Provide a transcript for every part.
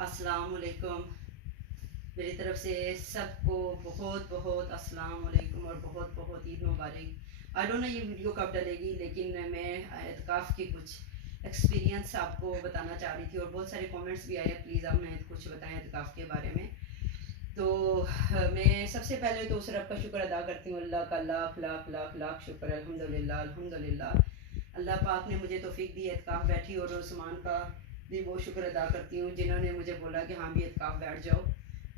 अस्सलाम वालेकुम। मेरी तरफ से सबको बहुत बहुत अस्सलाम वालेकुम और बहुत बहुत ईद मुबारक। आई डोंट नो ये वीडियो कब डलेगी, लेकिन मैं एतकाफ़ के कुछ एक्सपीरियंस आपको बताना चाह रही थी और बहुत सारे कमेंट्स भी आए, प्लीज़ आप मैं कुछ बताएं एतकाफ़ के बारे में। तो मैं सबसे पहले तो उस रब का शुक्र अदा करती हूँ, अल्लाह का लाख लाख लाख लाख शुक्र, अल्हम्दुलिल्लाह अल्हम्दुलिल्लाह। अल्लाह पाक ने मुझे तौफीक दी एतकाफ़ बैठी, और उस्मान का भी बहुत शुक्र अदा करती हूँ जिन्होंने मुझे बोला कि हाँ भी एतकाफ़ बैठ जाओ।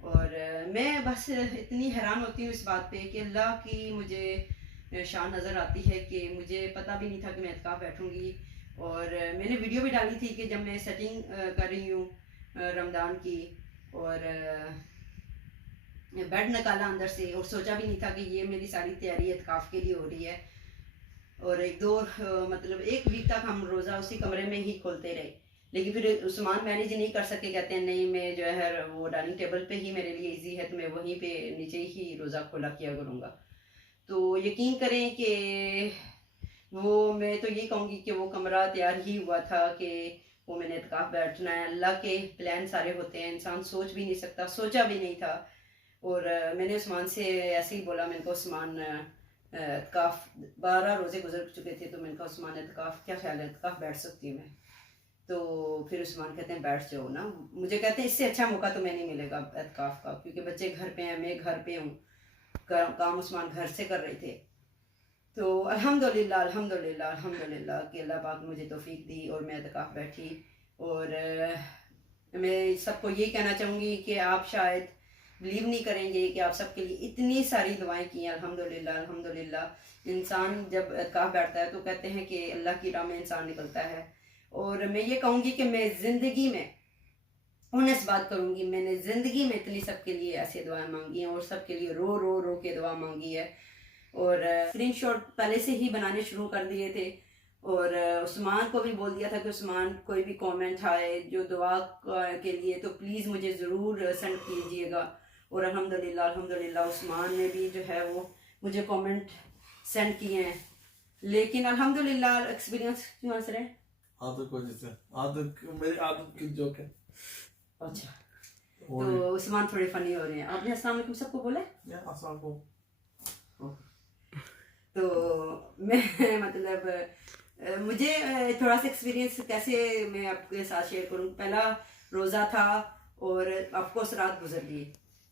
और मैं बस इतनी हैरान होती हूँ इस बात पे कि अल्लाह की मुझे शान नज़र आती है कि मुझे पता भी नहीं था कि मैं एतकाफ़ बैठूँगी। और मैंने वीडियो भी डाली थी कि जब मैं सेटिंग कर रही हूँ रमज़ान की, और बेड निकाला अंदर से और सोचा भी नहीं था कि ये मेरी सारी तैयारी एतकाफ़ के लिए हो रही है। और एक दो मतलब एक वीक तक हम रोज़ा उसी कमरे में ही खोलते रहे, लेकिन फिर उस्मान मैनेज नहीं कर सके, कहते हैं नहीं मैं जो है वो डाइनिंग टेबल पे ही मेरे लिए इजी है, तो मैं वहीं पे नीचे ही रोज़ा खोला किया करूँगा। तो यकीन करें कि वो मैं तो ये कहूँगी कि वो कमरा तैयार ही हुआ था कि वो मैंने एतकाफ़ बैठना है। अल्लाह के प्लान सारे होते हैं, इंसान सोच भी नहीं सकता, सोचा भी नहीं था। और मैंने उस्मान से ऐसे ही बोला, मैंने कहा उस्मान एतकाफ़ 12 रोज़े गुजर चुके थे, तो मैंने कहा उस्मान एतकाफ़ क्या ख्याल है, एतकाफ़ बैठ सकती हूँ मैं? तो फिर उस्मान कहते हैं बैठ जाओ ना। मुझे कहते हैं इससे अच्छा मौका तो मैं नहीं मिलेगा एतकाफ़ का, क्योंकि बच्चे घर पे हैं, मैं घर पे हूँ, काम उस्मान घर से कर रहे थे। तो अल्हम्दुलिल्लाह अल्हम्दुलिल्लाह अल्हम्दुलिल्लाह कि अल्लाह पाक ने मुझे तौफीक दी और मैं एतकाफ़ बैठी। और मैं सबको यही कहना चाहूँगी कि आप शायद बिलीव नहीं करेंगे कि आप सबके लिए इतनी सारी दुआएं की हैं। अल्हम्दुलिल्लाह अल्हम्दुलिल्लाह। इंसान जब एतकाफ़ बैठता है तो कहते हैं कि अल्लाह की राह में इंसान निकलता है। और मैं ये कहूँगी कि मैं ज़िंदगी में ऑनेस्ट बात करूँगी, मैंने ज़िंदगी में इतनी सबके लिए ऐसी दुआएं मांगी हैं और सबके लिए रो रो रो के दुआ मांगी है। और स्क्रीनशॉट पहले से ही बनाने शुरू कर दिए थे, और उस्मान को भी बोल दिया था कि उस्मान कोई भी कमेंट आए जो दुआ के लिए, तो प्लीज़ मुझे ज़रूर सेंड कीजिएगा। और अल्हम्दुलिल्लाह अल्हम्दुलिल्लाह उस्मान ने भी जो है वो मुझे कमेंट सेंड किए हैं। लेकिन अल्हम्दुलिल्लाह एक्सपीरियंस क्यों हंस रहे हैं? आदत की वजह से, आदत मेरी आदत की जोक है। अच्छा, तो उस्मान थोड़े फनी हो रहे हैं। आपने अस्सलाम वालेकुम सबको बोला है? अस्सलाम को तो मैं मतलब मुझे थोड़ा सा एक्सपीरियंस कैसे मैं आपके साथ शेयर करूं। पहला रोज़ा था और ऑफकोर्स रात गुजर गई।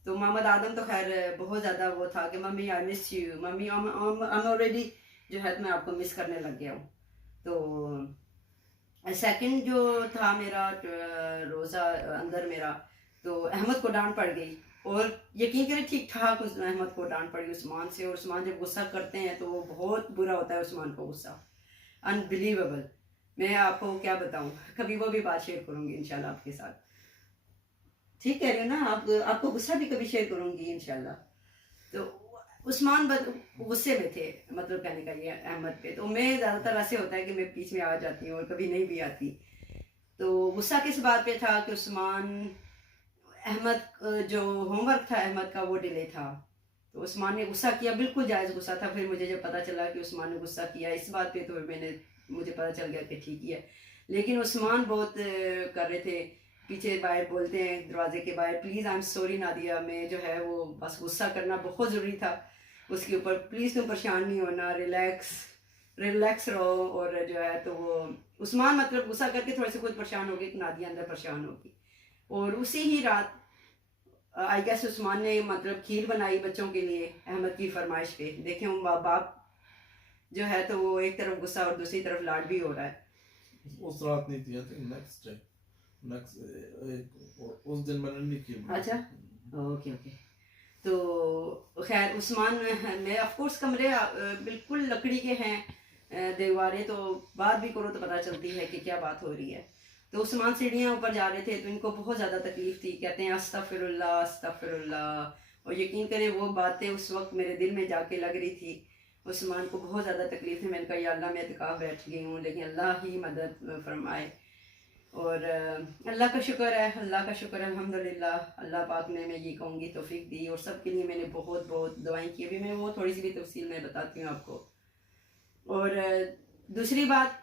तो मोहम्मद आदम तो खैर बहुत ज़्यादा वो था कि mummy I miss you, mummy I am already जो है मैं आपको मिस करने लग गया हूँ। तो सेकंड जो था मेरा रोज़ा अंदर मेरा, तो अहमद को डांट पड़ गई। और यकीन करें ठीक ठाक उस अहमद को डांट पड़ी उस्मान से। और उस्मान जब गुस्सा करते हैं तो वो बहुत बुरा होता है उस्मान को गुस्सा, अनबिलीवेबल। मैं आपको क्या बताऊं, कभी वो भी बात शेयर करूंगी इंशाल्लाह आपके साथ। ठीक कह रही हो ना आप, आपको गुस्सा भी कभी शेयर करूंगी इंशाल्लाह। तो उस्मान गुस्से में थे, मतलब कहने का ये अहमद पे। तो मैं ज़्यादातर ऐसे होता है कि मैं बीच में आ जाती हूँ और कभी नहीं भी आती। तो गुस्सा किस बात पे था कि उस्मान अहमद जो होमवर्क था अहमद का वो डिले था, तो उस्मान ने गुस्सा किया, बिल्कुल जायज़ गुस्सा था। फिर मुझे जब पता चला कि उस्मान ने गुस्सा किया इस बात पे, तो मुझे पता चल गया कि ठीक ही है। लेकिन उस्मान बहुत कर रहे थे पीछे, बाहर बोलते हैं दरवाजे के बाहर, please I am sorry Nadia, मैं जो है वो बस गुस्सा करना बहुत ज़रूरी था उसके ऊपर, प्लीज़ तुम परेशान नहीं होना, रिलैक्स रिलैक्स रहो। और जो है तो वो उस्मान मतलब गुस्सा करके थोड़े से खुद परेशान हो गए कि नादिया अंदर परेशान होगी। और उसी ही रात आई गेस उस्मान ने मतलब खीर बनाई बच्चों के लिए अहमद की फरमाइश पे। देखें हम बाप जो है तो वो एक तरफ गुस्सा और दूसरी तरफ लाड भी हो रहा है। उस रात नहीं थी, I think next day, next उस दिन मैंने नहीं की। अच्छा, ओके ओके। तो खैर उस्मान में ऑफ कोर्स कमरे बिल्कुल लकड़ी के हैं दीवारें, तो बात भी करो तो पता चलती है कि क्या बात हो रही है। तो उस्मान सीढ़ियाँ ऊपर जा रहे थे तो इनको बहुत ज़्यादा तकलीफ थी, कहते हैं अस्तगफिरुल्लाह अस्तगफिरुल्लाह। और यकीन करें वो बातें उस वक्त मेरे दिल में जाके लग रही थी। उस्मान को बहुत ज़्यादा तकलीफ थी। मैंने कहा या अल्लाह मैं एतकाफ़ बैठ गई हूँ, लेकिन अल्लाह ही मदद फरमाए। और अल्लाह का शुक्र है, अल्लाह का शुक्र है अल्हम्दुलिल्लाह। अल्लाह पाक ने मैं ये कहूँगी तौफीक दी, और सबके लिए मैंने बहुत बहुत दुआएं की। अभी मैं वो थोड़ी सी भी तफसील में बताती हूँ आपको। और दूसरी बात,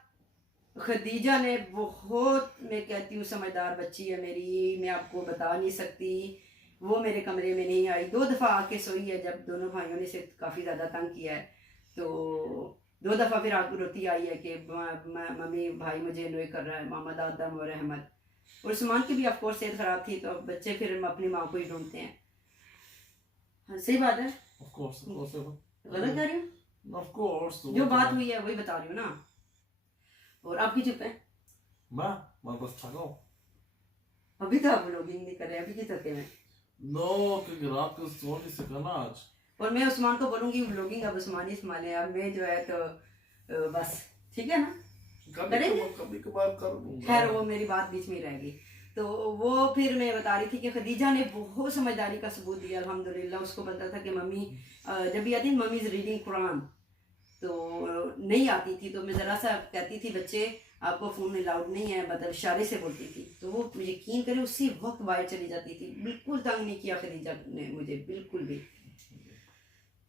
खदीजा ने बहुत, मैं कहती हूँ समझदार बच्ची है मेरी, मैं आपको बता नहीं सकती। वो मेरे कमरे में नहीं आई, 2 दफ़ा आके सोई है जब दोनों भाइयों ने इसे काफ़ी ज़्यादा तंग किया है। तो 2 दफ़ा फिर आके रोती आई है कि मम्मी भाई मुझे इन्जॉय कर रहा है, मोहम्मद आदम और अहमद। और उस्मान की भी ऑफकोर्स सेहत ख़राब थी, तो बच्चे फिर अपनी माँ को ही ढूंढते हैं। हाँ सही बात है, Of course, गलत कह रही हूँ? of course. जो बात हुई है वही बता रही हूँ ना। और आपकी चुप है? मैं बस थका हूँ। अभी तो आप व्लॉगिंग नहीं कर रहे, अभी की थके हैं। नो, क्योंकि रात को सो नहीं सका ना आज। और मैं उस्मान को बोलूंगी व्लॉगिंग अब उस्मान ही संभाले, अब मैं जो है तो बस ठीक है ना, कभी कभार कर लूंगा। खैर वो मेरी बात बीच में ही रहेगी। तो वो फिर मैं बता रही थी कि खदीजा ने बहुत समझदारी का सबूत दिया अल्हम्दुलिल्लाह। उसको पता था कि मम्मी जब भी आती मम्मी इज रीडिंग कुरान, तो नहीं आती थी तो मैं ज़रा सा कहती थी बच्चे आपको फ़ोन में अलाउड नहीं है, मतलब इशारे से बोलती थी, तो वो यकीन करे उसी वक्त बाहर चली जाती थी। बिल्कुल तंग नहीं किया खदीजा ने मुझे, बिल्कुल भी।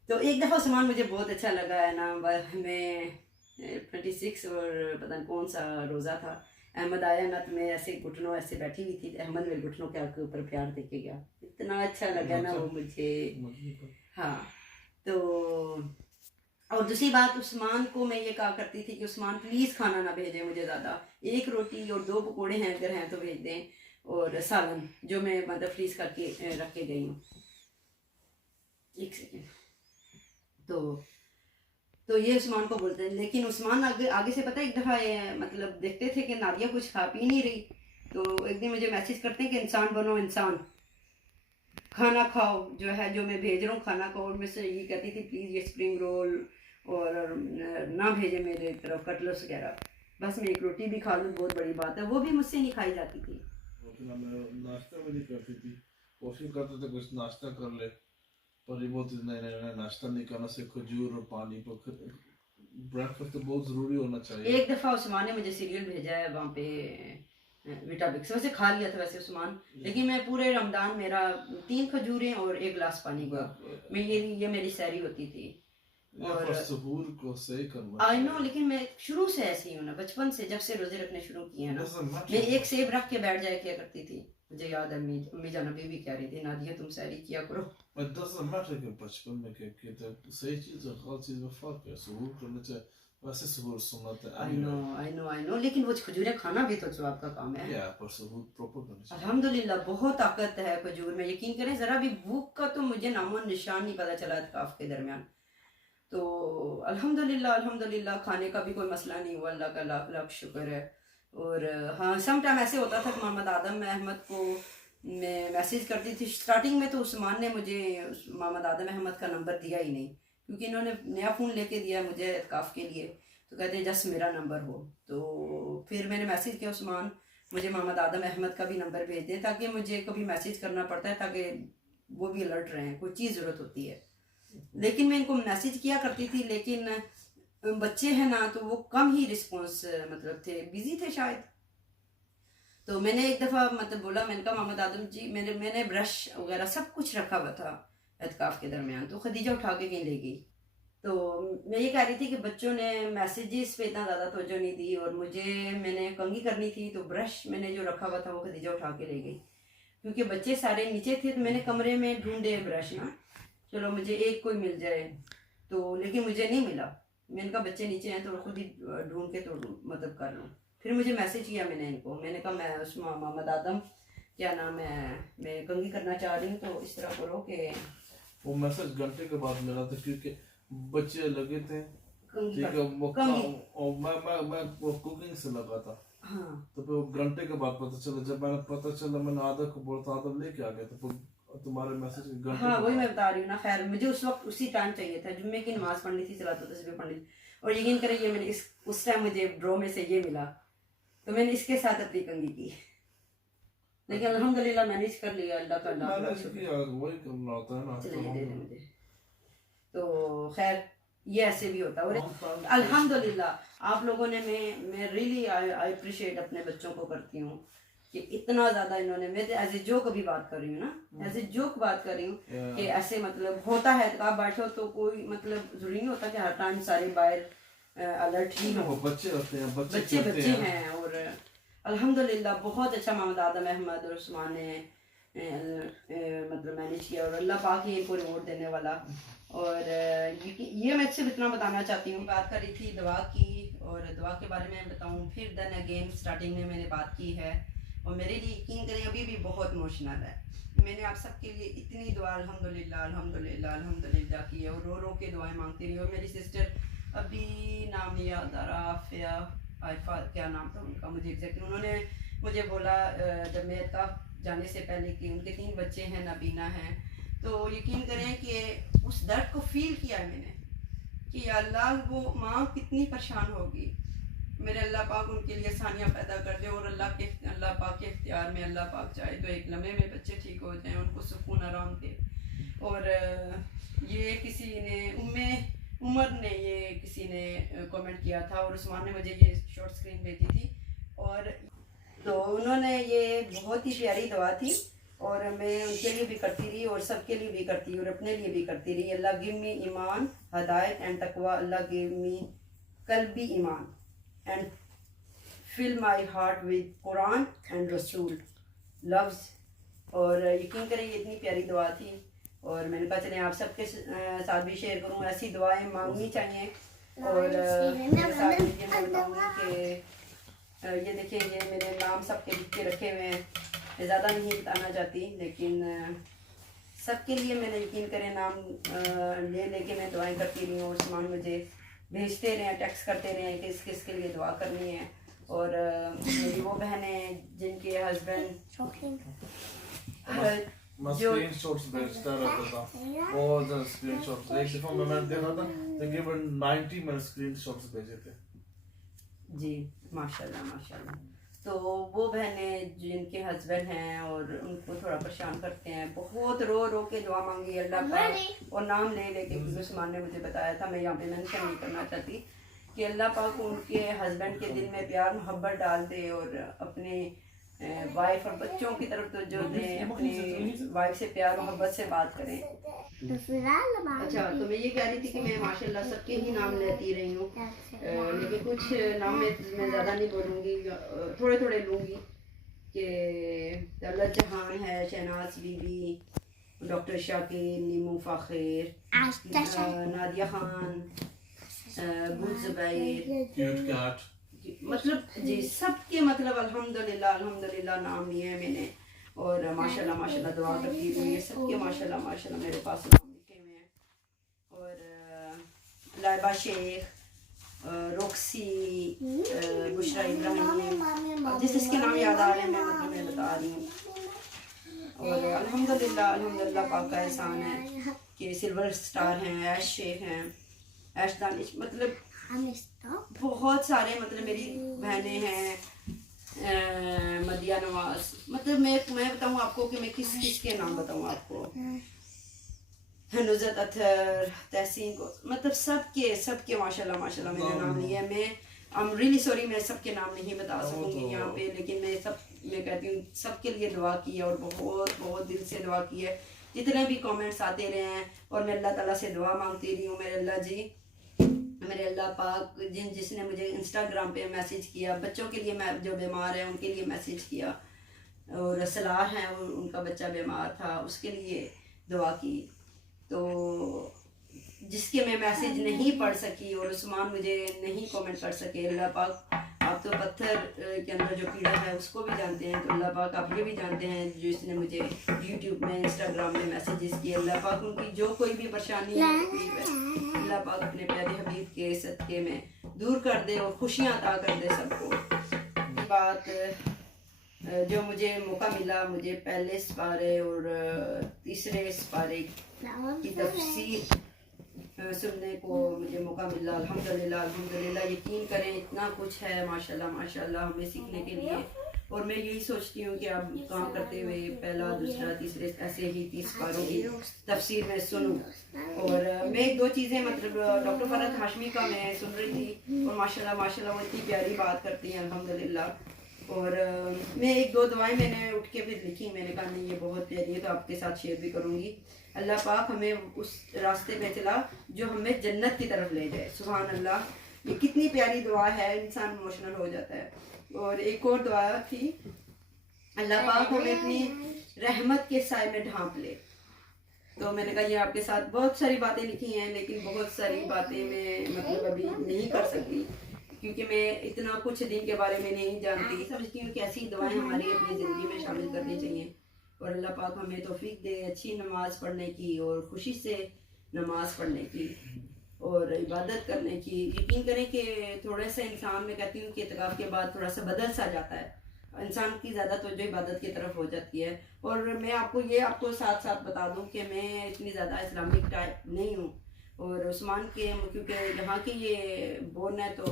तो एक दफ़ा सामान मुझे बहुत अच्छा लगा है ना, मैं 26 और पता नहीं कौन सा रोज़ा था, अहमद आया ना, तो मैं ऐसे घुटनों ऐसे बैठी हुई थी, अहमद मेरे घुटनों के ऊपर प्यार दे के गया, इतना अच्छा लगा ना वो मुझे। हाँ तो और दूसरी बात, उस्मान को मैं ये कहा करती थी कि उस्मान प्लीज़ खाना ना भेजें मुझे ज़्यादा, 1 रोटी और 2 पकौड़े हैं अगर हैं तो भेज दें, और सालन जो मैं मतलब फ्रीज करके रख के गई हूँ। 1 सेकेंड। तो ये उस्मान को बोलते हैं, लेकिन उस्मान आगे से पता है, एक दफ़ा मतलब देखते थे कि नादिया कुछ खा पी नहीं रही, तो एक दिन मुझे मैसेज करते हैं कि इंसान बनो, इंसान खाना खाओ, जो है जो मैं भेज रहा हूँ खाना खाओ। और मैं से ये कहती थी प्लीज़ ये स्प्रिंग रोल और ना भेजे मेरे तरफ कटलेट्स वगैरह, बस मैं 1 रोटी भी खा लूँ बहुत बड़ी बात है, वो भी मुझसे नहीं खाई जाती थी। नाश्ता भी नहीं करती थी, कोशिश करते थे कुछ नाश्ता कर ले, पर ये बहुत नहीं नाश्ता नहीं करना से खजूर और पानी पर, ब्रेकफास्ट तो बहुत ज़रूरी होना चाहिए। एक दफ़ा उस्मान ने मुझे सीरियल भेजा है वहाँ पे विटाबिक्स, वैसे खा लिया था वैसे उस्मान, लेकिन मैं पूरे रमज़ान मेरा 3 खजूरें और 1 गिलास पानी का, मैं ये मेरी सहरी होती थी। और सहूर को सही करना आई नो, लेकिन मैं शुरू से ऐसी हूँ ना, बचपन से जब से रोजे रखने शुरू किए ना, मैं 1 सेब रख के बैठ जाया किया करती थी। मुझे याद है अम्मी जान अभी भी कह रही थी नादिया तुम सहरी किया करो। It doesn't matter कि बचपन में क्या तो सही चीज़ और गलत चीज़ में फर्क है, सहूर करना चाहिए, वैसे सहूर सुन्नत है। आई नो, लेकिन वो खजूरें खाना भी तो स्वाब का काम है। पर सहूर प्रॉपर करना चाहिए। अल्हम्दुलिल्लाह बहुत ताकत है खजूर में, यकीन करें जरा भी भूख का तो मुझे नामो निशान नहीं पता चला इत्काफ के दरमियान। तो अल्हम्दुलिल्लाह खाने का भी कोई मसला नहीं हुआ, अल्लाह का लाख लाख शुक्र है। और हाँ सम टाइम ऐसे होता था कि मोहम्मद आदम अहमद को मैं मैसेज करती थी स्टार्टिंग में, तो उस्मान ने मुझे मोहम्मद आदम अहमद का नंबर दिया ही नहीं, क्योंकि इन्होंने नया फ़ोन लेके दिया मुझे इत्काफ के लिए, तो कहते जस्ट मेरा नंबर हो। तो फिर मैंने मैसेज किया उस्मान मुझे मोहम्मद आदम अहमद का भी नंबर भेज दें, ताकि मुझे कभी मैसेज करना पड़ता है, ताकि वो भी अलर्ट रहें, कोई चीज़ ज़रूरत होती है। लेकिन मैं इनको मैसेज किया करती थी, लेकिन बच्चे हैं ना तो वो कम ही रिस्पॉन्स मतलब थे, बिजी थे शायद। तो मैंने एक दफ़ा मतलब बोला, मैंने कहा मोहम्मद आदम जी मैंने ब्रश वगैरह सब कुछ रखा हुआ था एतकाफ़ के दरमियान, तो खदीजा उठा के कहीं ले गई। तो मैं ये कह रही थी कि बच्चों ने मैसेजेस पे इतना ज़्यादा तवज्जो नहीं दी, और मैंने कंघी करनी थी, तो ब्रश मैंने जो रखा हुआ था वो खदीजा उठा के ले गई, क्योंकि बच्चे सारे नीचे थे, तो मैंने कमरे में ढूंढे ब्रश ना, चलो मुझे एक कोई मिल जाए, तो लेकिन मुझे नहीं मिला। मैंने कहा बच्चे नीचे हैं तो खुद ही ढूंढ के तो मतलब कर लूँ। फिर मुझे मैसेज किया मैंने इनको, मैंने कहा मैं उस मोहम्मद आदम क्या नाम है, मैं कंघी करना चाह रही हूँ, तो इस तरह करो कि वो मैसेज घंटे के बाद मिला था, क्योंकि बच्चे लगे थे, ठीक है, और मैं वो कुकिंग से लगा था। हाँ तो फिर घंटे के बाद पता चला, जब मैंने पता चला मैंने आदम को बोला था, आदम लेके आ गया, तो तुम्हारे मैसेज के घंटे हाँ वही मैं बता रही हूँ ना। खैर मुझे उस वक्त उसी टाइम चाहिए था, जुम्मे की नमाज पढ़नी थी, सलातो तस्बीह पढ़नी थी, और यकीन करें ये मैंने उस टाइम मुझे ड्रॉ में से ये मिला, तो मैंने इसके साथ अपनी कंघी की, लेकिन अल्हम्दुलिल्लाह मैनेज कर लिया, अल्लाह का नाम वही करना होता है ना। मुझे तो खैर ये ऐसे भी होता है। और अल्हम्दुलिल्लाह आप लोगों ने मैं रियली आई अप्रिशिएट अपने बच्चों को करती हूँ कि इतना ज़्यादा इन्होंने, मैं एज ए जोक अभी बात कर रही हूँ ना, एज ए जोक बात कर रही हूँ कि ऐसे मतलब होता है तो आप बैठो तो कोई मतलब ज़रूरी नहीं होता कि हर टाइम सारे बाहर अलर्ट ही वो हो। बच्चे होते हैं, बच्चे खेलते बच्चे हैं। और अल्हम्दुलिल्लाह बहुत अच्छा मोहम्मद आदम अहमद और उस्मान ने मतलब मैनेज किया, और अल्लाह पाक ही इनको रिवॉर्ड देने वाला। और ये मैं सिर्फ इतना बताना चाहती हूँ। बात कर रही थी दवा की, और दवा के बारे में बताऊँ फिर देन अगेन स्टार्टिंग में मैंने बात की है, और मेरे लिए यकीन करें अभी भी बहुत इमोशनल है। मैंने आप सबके लिए इतनी दुआ अल्हम्दुलिल्लाह अल्हम्दुलिल्लाह अल्हम्दुलिल्लाह की है, और रो रो के दुआएं मांगती रही। और मेरी सिस्टर अभी नाम नहीं याद आ रहा, आफिया आइफा क्या नाम था उनका मुझे एग्जैक्टली, उन्होंने मुझे बोला जब मैं का जाने से पहले कि उनके 3 बच्चे हैं, नबीना हैं। तो यकीन करें कि उस दर्द को फील किया है मैंने कि या अल्लाह वो माँ कितनी परेशान होगी। मेरे अल्लाह पाक उनके लिए आसानियाँ पैदा कर दे, और अल्लाह पाक के इख्तियार में अल्लाह पाक चाहे तो एक लम्हे में बच्चे ठीक हो जाएं, उनको सुकून आराम दे। और ये किसी ने उमर ने ये किसी ने कमेंट किया था, और उस्मान ने मुझे ये शॉर्ट स्क्रीन भेजी थी, और तो उन्होंने ये बहुत ही प्यारी दुआ थी, और मैं उनके लिए भी करती रही और सबके लिए भी करती और अपने लिए भी करती रही। अल्लाह गिव मी ईमान हदायत एंड तकवा, अल्लाह गिव मी कल्बी ईमान and fill my heart with Quran and रसूल लव्स। और यकीन करें ये इतनी प्यारी दुआ थी, और मैंने कहा चलें आप सबके साथ भी शेयर करूँ। ऐसी दुआएं मांगनी चाहिए। और मेरे साथ ये मैं बताऊँगी कि ये देखिए ये मेरे नाम सबके लिख के रखे हुए हैं। मैं ज़्यादा नहीं बताना चाहती, लेकिन सबके लिए मैंने यकीन करें नाम ले लेके मैं दुआएं करती रही हूँ, और सामान मुझे भेजते रहे, टेक्स्ट करते रहे किस किस के लिए दुआ करनी है। और मेरी वो बहनें जिनके हस्बैंड जो स्क्रीनशॉट्स भेजता रहता था, बहुत ज़्यादा स्क्रीनशॉट्स। एक दफ़ा मैंने देखा था तकरीबन 90 मैंने स्क्रीनशॉट्स भेजे थे जी, माशाल्लाह माशाल्लाह। तो वो बहनें जिनके हस्बैंड हैं और उनको थोड़ा परेशान करते हैं, बहुत रो रो के दुआ मांगी अल्लाह पाक, और नाम ले लेके, क्योंकि उस्मान ने मुझे बताया था, मैं यहाँ पे मेंशन नहीं करना चाहती, कि अल्लाह पाक उनके हस्बैंड के दिल में प्यार मोहब्बत डाल दे, और अपने वाइफ और बच्चों की तरफ तो जो दें, अपनी वाइफ से प्यार मोहब्बत से बात करें। अच्छा, तो मैं ये कह रही थी कि मैं माशाल्लाह सबके ही नाम लेती रही हूँ, लेकिन कुछ नाम मैं ज़्यादा नहीं बोलूँगी, थोड़े थोड़े लूँगी। कि दौलत जहान है, शहनाज बीबी, डॉक्टर शाकिर, नीमू फ़ाखिर, नादिया खान, बुल ज़ुबैर, मतलब जी सबके मतलब अल्हम्दुलिल्लाह अल्हम्दुलिल्लाह नाम लिए हैं मैंने। और माशाल्लाह माशाल्लाह दुआ करती हुई है सबके माशाल्लाह माशाल्लाह मेरे पास नाम लिखे हुए हैं। और लाइबा शेख, रोक्सी, बुशरा इब्राहिम, जिस जिसके नाम याद आ रहे हैं मैं बता रही हूँ। और अल्हम्दुलिल्लाह अल्हम्दुलिल्लाह पाक का एहसान है कि सिल्वर स्टार हैं, ऐश शेख हैं, ऐश दानिश, मतलब बहुत सारे मतलब मेरी बहनें हैं, मदिया नवाज, मतलब मैं बताऊँ आपको कि मैं किस किस के नाम बताऊँ आपको, नुज़त अथर, तहसीन को, मतलब सबके माशाल्लाह माशाल्लाह मैंने नाम लिया। मैं आई एम रियली सॉरी, मैं सबके नाम नहीं बता सकूँगी यहाँ पे, लेकिन मैं कहती हूँ सबके लिए दुआ की है, और बहुत बहुत दिल से दुआ की है। जितने भी कमेंट्स आते रहे हैं, और मैं अल्लाह ताला से दुआ मांगती रही हूँ, मेरे अल्लाह पाक जिसने मुझे इंस्टाग्राम पे मैसेज किया, बच्चों के लिए, मैं जो बीमार है उनके लिए मैसेज किया, और सलाह है उनका बच्चा बीमार था उसके लिए दुआ की। तो जिसके मैं मैसेज नहीं पढ़ सकी, और उस्मान मुझे नहीं कमेंट कर सके, अल्लाह पाक आप तो पत्थर के अंदर जो कीड़ा है उसको भी जानते हैं, तो अल्लाह पाक आप ये भी जानते हैं जो इसने मुझे यूट्यूब में इंस्टाग्राम में मैसेजेस किए। अल्लाह पाक उनकी जो कोई भी परेशानी है तकलीफ है, अल्लाह पाक अपने प्यारे हबीब के सदके में दूर कर दे और खुशियाँ अता कर दे सबको। बात जो मुझे मौका मिला, मुझे पहले सिपारे और तीसरे सिपारे की तफसीर सुनने को मुझे मौका मिला, अल्हम्दुलिल्लाह अल्हम्दुलिल्लाह। यकीन करें इतना कुछ है माशाल्लाह माशाल्लाह हमें सीखने के लिए, और मैं यही सोचती हूँ कि आप काम करते हुए पहला दूसरा तीसरे ऐसे ही 30 पारों की तफसीर में सुनूँ। और मैं एक दो चीज़ें मतलब डॉक्टर फरहत हाशमी का मैं सुन रही थी, और माशाल्लाह माशाल्लाह वो इतनी प्यारी बात करती हैं अल्हम्दुलिल्लाह। और मैं एक दो दुआएं मैंने उठ के फिर लिखी, मैंने कहा नहीं ये बहुत प्यारी है, तो आपके साथ शेयर भी करूँगी। अल्लाह पाक हमें उस रास्ते पे चला जो हमें जन्नत की तरफ ले जाए, सुभान अल्लाह। ये कितनी प्यारी दुआ है, इंसान इमोशनल हो जाता है। और एक और दुआ थी, अल्लाह पाक हमें अपनी रहमत के साए में ढांप ले। तो मैंने कहा ये आपके साथ बहुत सारी बातें लिखी हैं, लेकिन बहुत सारी बातें मैं मतलब अभी नहीं कर सकती, क्योंकि मैं इतना कुछ दिन के बारे में नहीं जानती। समझती हूँ कि ऐसी दुआएं हमारी अपनी ज़िंदगी में शामिल करनी चाहिए। और अल्लाह पाक हमें तौफीक दे अच्छी नमाज पढ़ने की और खुशी से नमाज पढ़ने की और इबादत करने की। यकीन करें कि थोड़ा सा इंसान, मैं कहती हूँ कि इत्काफ के बाद थोड़ा सा बदल सा जाता है, इंसान की ज़्यादा तवज्जो इबादत की तरफ हो जाती है। और मैं आपको साथ साथ बता दूं कि मैं इतनी ज़्यादा इस्लामिक टाइप नहीं हूँ। और उस्मान के, क्योंकि यहाँ के ये बोर्न है, तो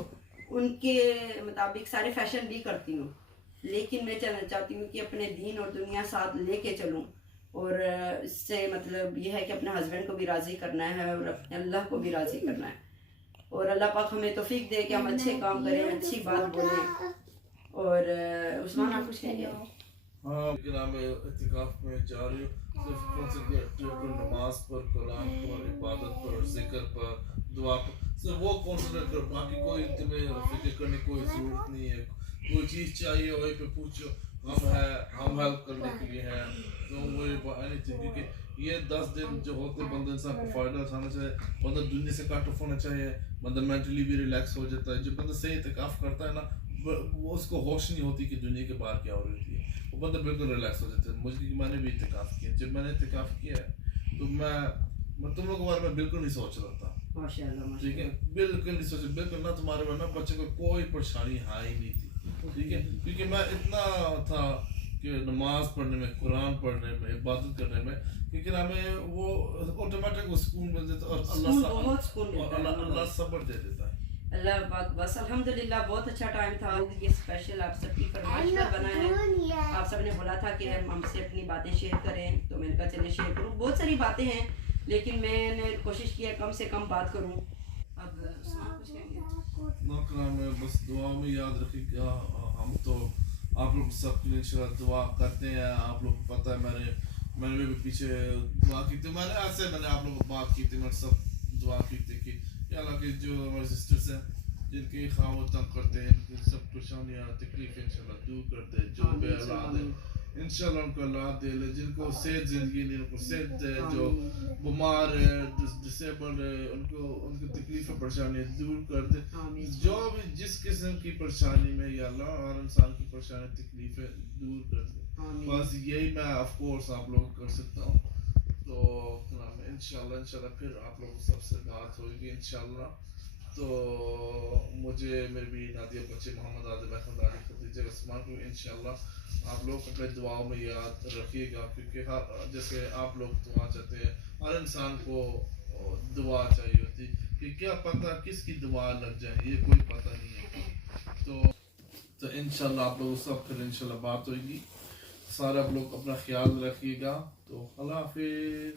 उनके मुताबिक सारे फैशन भी करती हूँ, लेकिन मैं चाहती हूँ कि अपने दीन और दुनिया साथ लेके चलूँ। और इससे मतलब यह है कि अपने हस्बैंड को भी राज़ी करना है और अपने अल्लाह को भी राज़ी करना है। और अल्लाह पाक हमें तौफीक दे कि हम अच्छे काम करें, अच्छी बात बोलें। और उस्मान आप कुछ कहेंगे? हाँ, लेकिन मैं इत्तिकाफ में जा रही हूँ, सिर्फ कॉन्सेंट्रेट कर नमाज पर, कलाम पर, इबादत पर, जिक्र पर, दुआ पर, सिर्फ वो कॉन्सेंट्रेट कर। बाकी कोई तुम्हें फिक्र करने की कोई ज़रूरत नहीं है। कोई चीज़ चाहिए वहीं पे पूछो, हम हेल्प करने के लिए हैं। तो वो एनीथिंग, क्योंकि ये 10 दिन जो होते बंदा इंसान को फ़ायदा उठाना चाहिए, बंदा दुनिया से कट ऑफ होना चाहिए, बंदा मेंटली भी रिलैक्स हो जाता है। जब बंदा सही इत्तिकाफ करता है ना, वो उसको होश नहीं होती कि दुनिया के बाहर क्या हो रही है, वो बंदा बिल्कुल रिलैक्स हो जाता है। मुझे, मैंने भी इत्तिकाफ किया, जब मैंने इत्तिकाफ किया है तो मैं तुम लोगों के बारे में बिल्कुल नहीं सोच रहा था। माशाल्लाह, ठीक है, बिल्कुल नहीं सोचा, बिल्कुल ना तुम्हारे में ना बच्चे को कोई परेशानी है ही नहीं थी। ठीक है, क्योंकि मैं इतना था कि नमाज पढ़ने में, कुरान पढ़ने में, इबादत करने में, क्योंकि हमें वो ऑटोमेटिक वो सुकून मिल जाता है। और अल्लाह सब्र दे देता है। अल्लाह पाक, बस अल्हम्दुलिल्लाह बहुत अच्छा टाइम था। ये स्पेशल आप सबकी फरमाइश पर बना है। आप सब ने बोला था कि हम हमसे अपनी बातें शेयर करें, तो मैंने कहा चलिए शेयर करूं। बहुत सारी बातें हैं, लेकिन मैंने कोशिश की है कम से कम बात करूं। अब उस्मान कुछ कहेंगे? नौकरा में बस दुआ में याद रखिएगा। हम तो आप लोग सब के लिए इंशाल्लाह दुआ करते हैं। आप लोग को पता है, मैंने भी पीछे दुआ की थी, मैंने आप लोगों को बात की थी, मैंने सब दुआ की थी कि अल्लाह के जो हमारे सिस्टर्स हैं, जिनके खाओ तंग करते हैं, उनकी सब परेशानियाँ तकलीफ इंशाल्लाह दूर कर दे। जो बे औलाद है इंशाल्लाह उनको औलाद दे ले, जिनको सेहत जिंदगी नहीं, उनको सेहत दे। जो बीमार है, डिसेबल्ड है, उनकी तकलीफ परेशानियाँ दूर कर दे। जो भी जिस किस्म की परेशानी में या अल्लाह हर इंसान की परेशानी तकलीफें दूर कर दे। बस यही मैं ऑफ कोर्स आप लोग कर सकता हूँ। तो इंशाल्लाह फिर आप लोगों सबसे बात होगी इंशाल्लाह। तो मुझे मेरे भी नादिया बच्चे मोहम्मद आदिल अहमद अली खदीजा उस्मान को इंशाल्लाह आप लोग अपने दुआओं में याद रखिएगा, क्योंकि हर जैसे आप लोग दुआ चाहते हैं, हर इंसान को दुआ चाहिए होती, कि क्या पता किसकी दुआ लग जाए, ये कोई पता नहीं है। तो इंशाल्लाह आप लोग सब फिर इंशाल्लाह बात होगी। सारे आप लोग अपना ख्याल रखिएगा। तो अल्लाह हाफिज़।